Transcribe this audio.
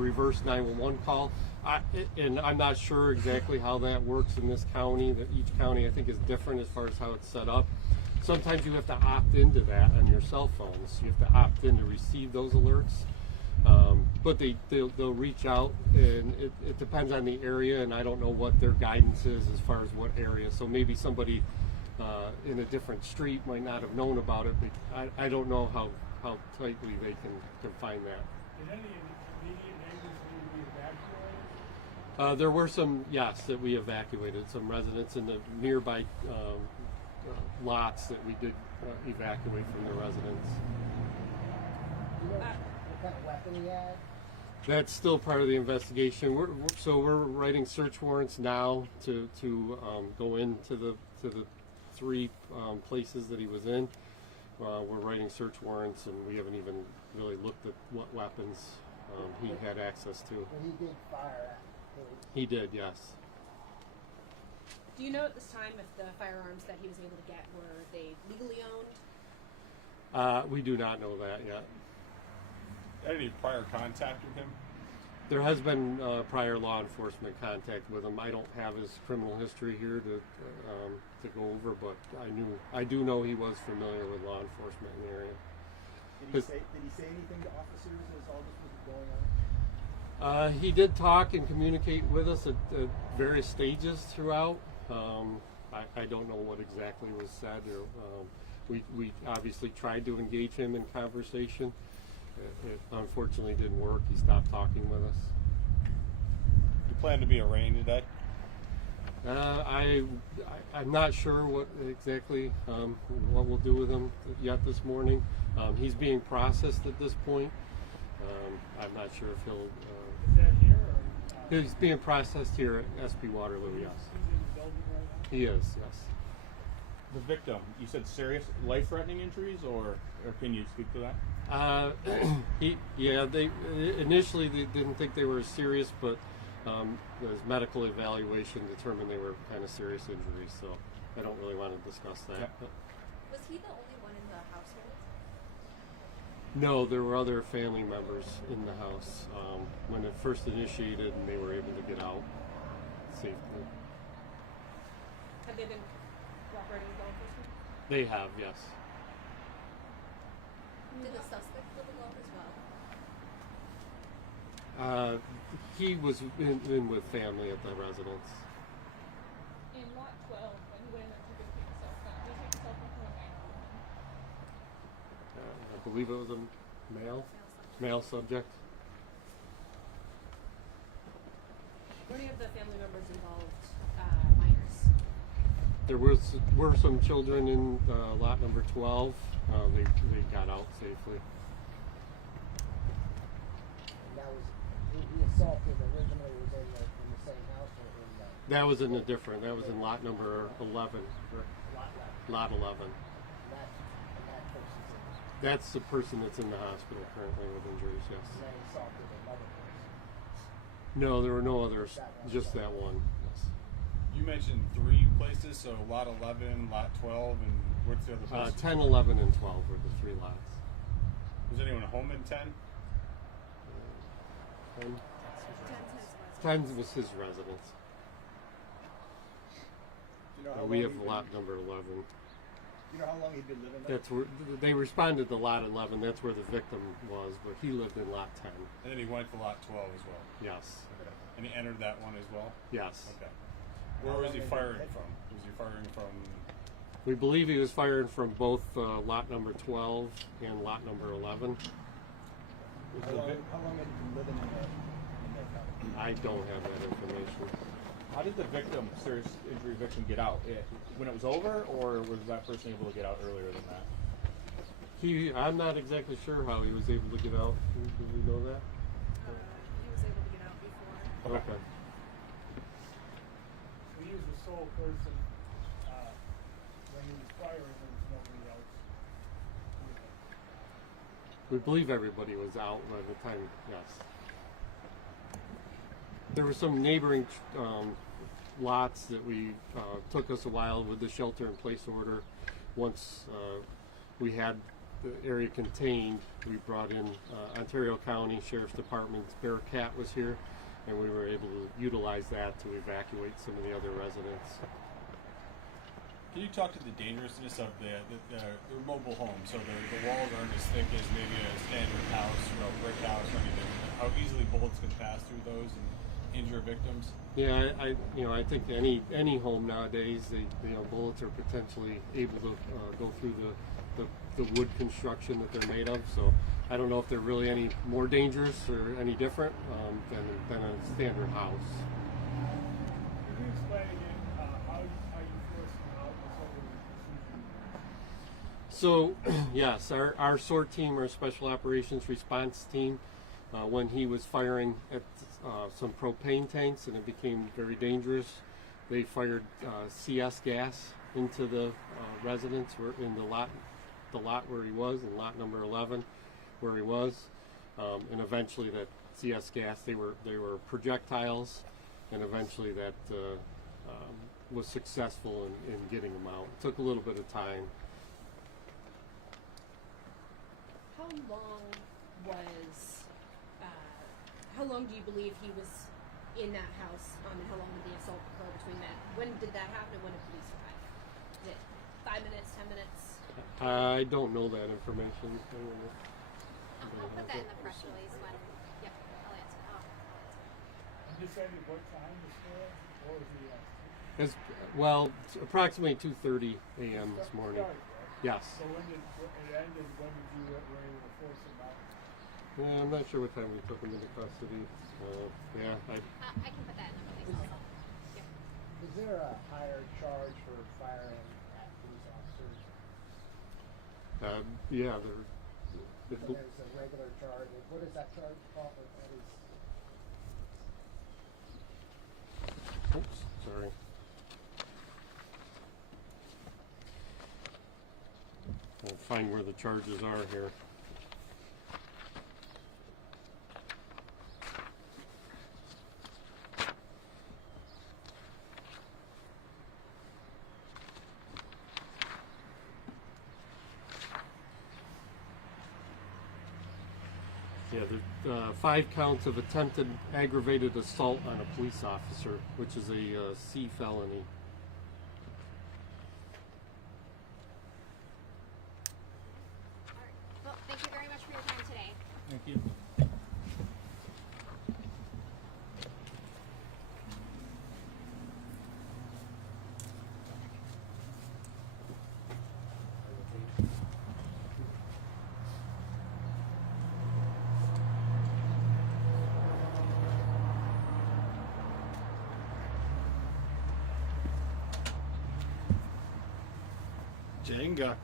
reverse 911 call. And I'm not sure exactly how that works in this county. That each county, I think, is different as far as how it's set up. Sometimes you have to opt into that on your cell phones. You have to opt in to receive those alerts. But they'll reach out, and it depends on the area, and I don't know what their guidance is as far as what area. So maybe somebody in a different street might not have known about it, but I don't know how tightly they can find that. Did any immediate neighbors need to be evacuated? There were some, yes, that we evacuated. Some residents in the nearby lots that we did evacuate from the residents. Do you know what kind of weapon he had? That's still part of the investigation. We're writing search warrants now to go into the 3 places that he was in. We're writing search warrants, and we haven't even really looked at what weapons he had access to. But he did fire at He did, yes. Do you know at this time if the firearms that he was able to get, were they legally owned? We do not know that yet. Any prior contact with him? There has been prior law enforcement contact with him. I don't have his criminal history here to go over, but I do know he was familiar with law enforcement in the area. Did he say anything to officers as all this was going on? He did talk and communicate with us at various stages throughout. I don't know what exactly was said. We obviously tried to engage him in conversation. It unfortunately didn't work. He stopped talking with us. You plan to be arraigned today? I'm not sure what exactly what we'll do with him yet this morning. He's being processed at this point. I'm not sure if he'll. Is that here or? He's being processed here at SB Waterloo. Yes, He's in the building right now? he is. Yes. The victim, you said serious life-threatening injuries, or can you speak to that? They initially they didn't think they were serious, but his medical evaluation determined they were kind of serious injuries. So I don't really want to discuss that. Yeah. Was he the only one in the household? No, there were other family members in the house when it first initiated, and they were able to get out safely. Have they been cooperating with law enforcement? They have, yes. Did the suspect live alone as well? He was in with family at the residence. In lot 12, when he went in there to go take himself down, did he take himself down from a man or woman? I believe it was a male subject. Were any of the family members involved minors? There were some children in lot number 12. They got out safely. And that was he assaulted originally was in the same house or in the That was in a different. That was in lot number 11. lot left. Lot 11. And that person's in. That's the person that's in the hospital currently with injuries. Yes. And then he assaulted another person. No, there were no others. Just that one. Yes. You mentioned 3 places, so lot 11, lot 12, and what's the other place? 10, 11, and 12 were the 3 lots. Was anyone home in 10? 10 was his residence. Do you know how We long have he'd been- lot number 11. Do you know how long he'd been living there? That's where they responded to lot 11. That's where the victim was, but he lived in lot 10. And then he went to lot 12 as well. Yes. Okay. And he entered that one as well? Yes. Okay. Where was he firing from? Was he firing from... We believe he was firing from both lot number 12 and lot number 11. How long had he been living in that house? I don't have that information. How did the victim, serious injury victim, get out? When it was over, or was that person able to get out earlier than that? I'm not exactly sure how he was able to get out. Do we know that? He was able to get out before. Okay. So he was the sole person when he was firing. There was nobody else. We believe everybody was out by the time, yes. There were some neighboring lots that we took us a while with the shelter in place order. Once we had the area contained, we brought in Ontario County Sheriff's Department's Bearcat was here, and we were able to utilize that to evacuate some of the other residents. Can you talk to the dangerousness of the mobile home? So the walls aren't as thick as maybe a standard house or a brick house or anything. How easily bullets can pass through those and injure victims? Yeah, I think any home nowadays, bullets are potentially able to go through the wood construction that they're made of. So I don't know if they're really any more dangerous or any different than a standard house. Can you explain again how you force them out with some of the procedures? So, yes, our SORT team, our Special Operations Response Team, when he was firing at some propane tanks and it became very dangerous, they fired CS gas into the residents, in the lot where he was, in lot number 11 where he was, and eventually that CS gas, they were projectiles, and eventually that was successful in getting them out. It took a little bit of time. How long do you believe he was in that house? And how long did the assault occur between that? When did that happen and when did police arrive? Is it 5 minutes, 10 minutes? I don't know that information. I'll put that in the press release when. Yep, I'll answer. And just say what time this was, or was he? It's, well, it's approximately 2:30 a.m. this morning. Started, right? Yes. So when did it end, and when did you were able to force him out? I'm not sure what time we took him into custody. Yeah, I can put that in the release also. Yep. Is there a higher charge for firing at police officers? yeah, So there's a regular charge. What is that charge called? That is. Oops, sorry. I'll find where the charges are here. Yeah, there's 5 counts of attempted aggravated assault on a police officer, which is a C felony. All right. Well, thank you very much for your time today. Thank you. Jenga.